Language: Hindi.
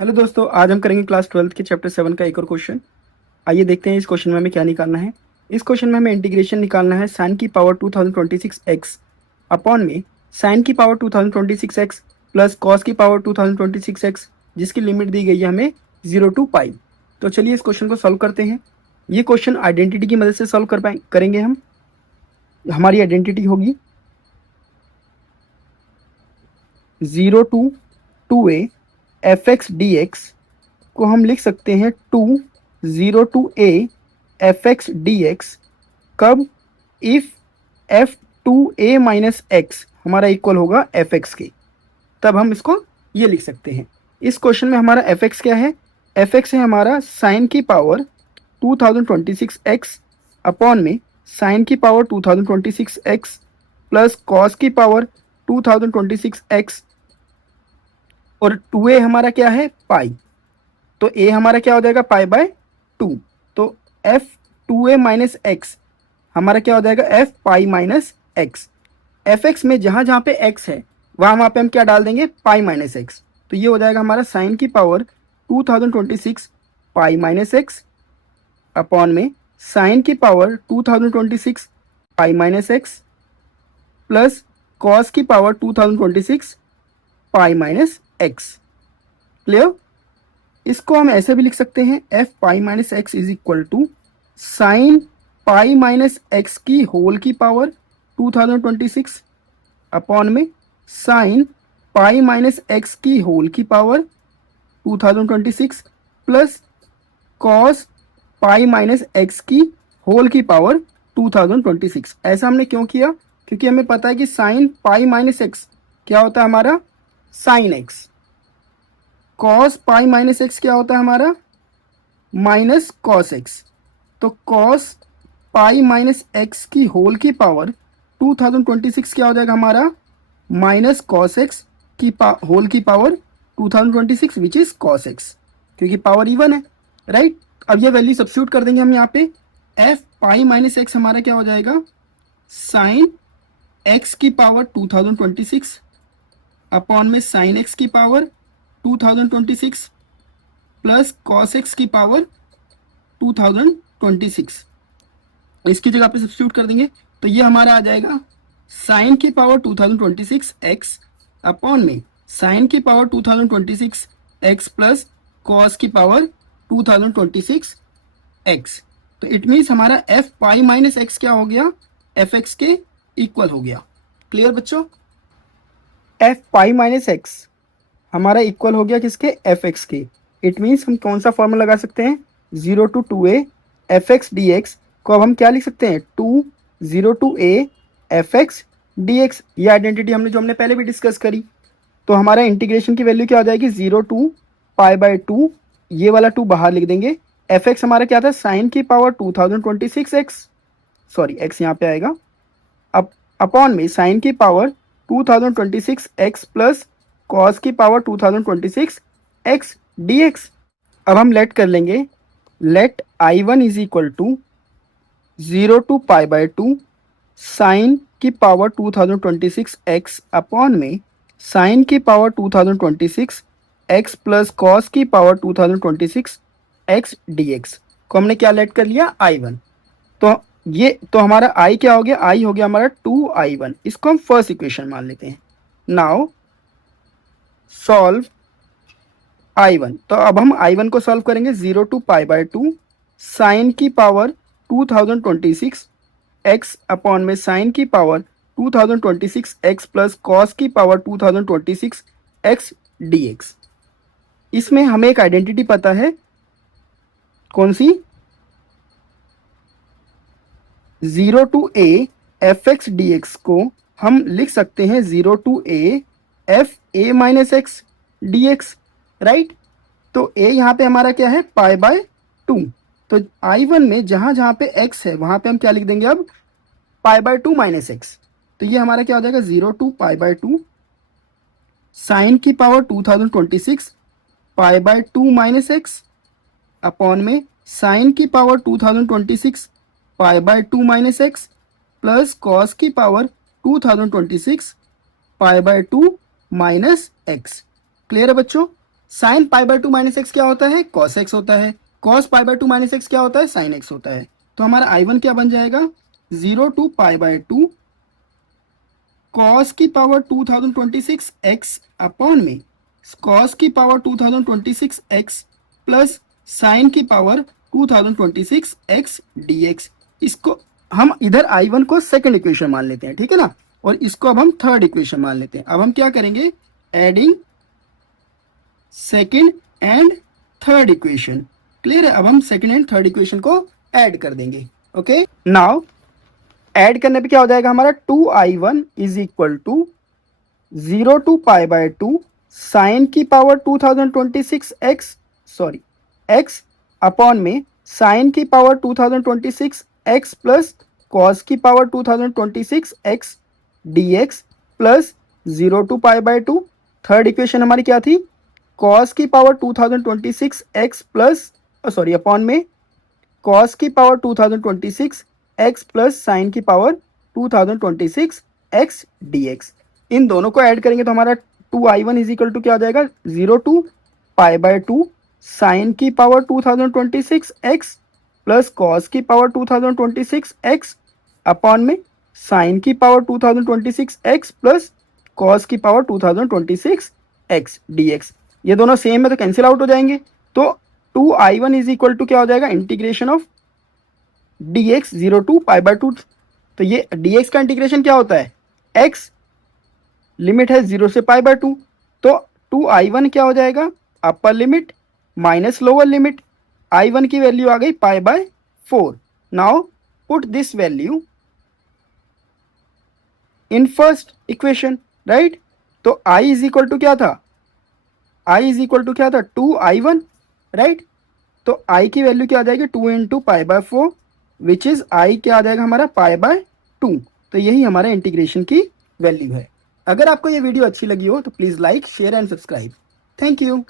हेलो दोस्तों, आज हम करेंगे क्लास 12th के चैप्टर 7 का एक और क्वेश्चन। आइए देखते हैं इस क्वेश्चन में हमें क्या निकालना है। इस क्वेश्चन में हमें इंटीग्रेशन निकालना है साइन की पावर 2026 एक्स अपॉन में साइन की पावर 2026 एक्स प्लस कॉस की पावर 2026 एक्स, जिसकी लिमिट दी गई है हमें 0 टू पाई। तो चलिए इस क्वेश्चन को सॉल्व करते हैं। ये क्वेश्चन आइडेंटिटी की मदद से सॉल्व करेंगे हम। हमारी आइडेंटिटी होगी 0 to 2a F X D X को हम लिख सकते हैं 0 to a F X D X. कब? If F two A minus X हमारा इक्वल होगा एफ एक्स के, तब हम इसको ये लिख सकते हैं। इस क्वेश्चन में हमारा एफ एक्स क्या है? एफ एक्स है हमारा साइन की पावर 2026 एक्स अपॉन में साइन की पावर 2026 एक्स प्लस कॉस की पावर 2026 एक्स, और 2a हमारा क्या है? पाई। तो a हमारा क्या हो जाएगा? पाई बाय 2। तो एफ 2a माइनस एक्स हमारा क्या हो जाएगा? F pi minus x. F x में जहाँ जहाँ पे x है वहाँ पे हम क्या डाल देंगे? Pi minus X. तो ये हो जाएगा हमारा साइन की power 2026 pi minus X upon में साइन की power 2026 pi minus X plus cos की power 2026 pi minus X. Clear? इसको हम ऐसे भी लिख सकते हैं, F pi minus X is equal to sine pi minus X की होल की पावर 2026 अपॉन में साइन पाई माइनस एक्स की होल की power 2026 plus cos pi minus X की होल की पावर 2026। ऐसा हमने क्यों किया? क्योंकि हमें पता है कि साइन पाई माइनस एक्स क्या होता है हमारा? Sine x. Cos pi minus X क्या होता है हमारा? Minus cos x. तो कॉस पाई माइनस एक्स की होल की पावर 2026 क्या हो जाएगा हमारा? माइनस कॉस एक्स की होल की power 2026 which is cos x, क्योंकि पावर इवन है, राइट? अब ये वैल्यू सब्स्टिट्यूट कर देंगे हम यहाँ पे। एफ पाई माइनस एक्स हमारा क्या हो जाएगा? साइन एक्स की पावर 2026 अपॉन में साइन एक्स की पावर 2026 प्लस कॉस एक्स की पावर 2026। इसकी जगह पे सब्स्टिट्यूट कर देंगे तो ये हमारा आ जाएगा साइन की पावर 2026 एक्स अपॉन में साइन की पावर 2026 एक्स प्लस कॉस की पावर 2026 एक्स। तो इट मीन्स हमारा एफ पाई माइनस एक्स क्या हो गया? एफ एक्स के इक्वल हो गया। क्लियर बच्चों? एफ पाई माइनस एक्स हमारा इक्वल हो गया किसके? एफ एक्स के। इट मीन्स हम कौन सा फॉर्मूला लगा सकते हैं? 0 to 2a F X D X को अब हम क्या लिख सकते हैं? 0 to a F X D X. ये आइडेंटिटी हमने पहले भी डिस्कस करी। तो हमारा इंटीग्रेशन की वैल्यू क्या हो जाएगी? 0 टू पाई बाय 2, ये वाला 2 बाहर लिख देंगे। एफ एक्स हमारा क्या था? साइन की पावर 2026 एक्स, सॉरी एक्स यहाँ पे आएगा, अब अपॉन में साइन की पावर 2026 एक्स प्लस कॉस की पावर 2026 एक्स डी एक्स। अब हम लेट कर लेंगे, let I one is equal to 0 to pi by 2 sine की पावर 2026 एक्स अपॉन में साइन की पावर 2026 एक्स प्लस कॉस की पावर 2026 एक्स डी एक्स को हमने क्या लेट कर लिया? I one. तो हमारा आई क्या हो गया? आई हो गया हमारा 2i1। इसको हम फर्स्ट इक्वेशन मान लेते हैं। Now solve i1। तो अब हम i1 को सॉल्व करेंगे। 0 टू पाई बाय 2 साइन की पावर 2026 एक्स अपॉन में साइन की पावर 2026 एक्स प्लस कॉस की पावर 2026 एक्स डी एक्स। इसमें हमें एक आइडेंटिटी पता है, कौन सी? 0 to a F X D X को हम लिख सकते हैं 0 to a F A minus X D X, right? तो a यहाँ पे हमारा क्या है? पाई बाय 2। तो i1 में जहाँ जहाँ पे x है वहाँ पे हम क्या लिख देंगे? अब पाई बाय 2 माइनस एक्स। तो ये हमारा क्या हो जाएगा? 0 टू पाई बाय 2 साइन की power 2026 pi by 2 minus X upon में साइन की power 2026 pi by 2 minus X plus cos की power 2026 pi by 2 minus X. Clear है बच्चों? Sine pi by 2 minus X क्या होता है, कॉस एक्स होता है। Cos pi by 2 minus X क्या होता है, साइन एक्स होता है। तो हमारा I1 क्या बन जाएगा, 0 टू पाई बाय 2 कॉस की पावर 2026 एक्स अपॉन में कॉस की पावर 2026 एक्स प्लस साइन की पावर 2026 एक्स dx। इसको हम इधर I1 को सेकंड इक्वेशन मान लेते हैं, ठीक है ना, और इसको अब हम थर्ड इक्वेशन मान लेते हैं। अब हम क्या करेंगे, adding second and third equation. Clear है, अब हम सेकंड एंड थर्ड इक्वेशन को ऐड कर देंगे। ओके, नाउ ऐड करने पे क्या हो जाएगा हमारा, 2I1 is equal to 0 to pi by 2 sine की power 2026 X, sorry X upon में साइन की पावर 2026 एक्स प्लस कॉस की power 2026 X dx plus 0 to pi by 2। Third equation हमारी क्या थी, कॉस की power 2026 X plus sorry upon में कॉस की पावर 2026 एक्स प्लस साइन की पावर 2026 एक्स dx। इन दोनों को ऐड करेंगे तो हमारा 2I1 इज इक्वल टू क्या आ जाएगा, 0 टू पाई बाय 2 साइन की पावर 2026 एक्स प्लस कॉस की पावर 2026 एक्स अपॉन में साइन की पावर 2026 एक्स प्लस कॉस की पावर 2026 एक्स dx। ये दोनों सेम है तो कैंसिल आउट हो जाएंगे। तो 2I1 इज इक्वल टू क्या हो जाएगा, integration of dx 0 to pi by 2। तो ये dx का इंटीग्रेशन क्या होता है, x लिमिट है 0 से पाई बाय 2, तो 2I1 क्या हो जाएगा, upper limit minus lower limit. I1 की वैल्यू आ गई pi by 4। Now put this value in first equation, right. तो I इज इक्वल टू क्या था, I इज इक्वल टू क्या था, 2I1, राइट। तो I की वैल्यू क्या आ जाएगी, 2 into pi by 4 which is I क्या आ जाएगा हमारा, पाई बाय 2। तो यही हमारे इंटीग्रेशन की वैल्यू है। अगर आपको ये वीडियो अच्छी लगी हो तो please like share and subscribe. Thank you.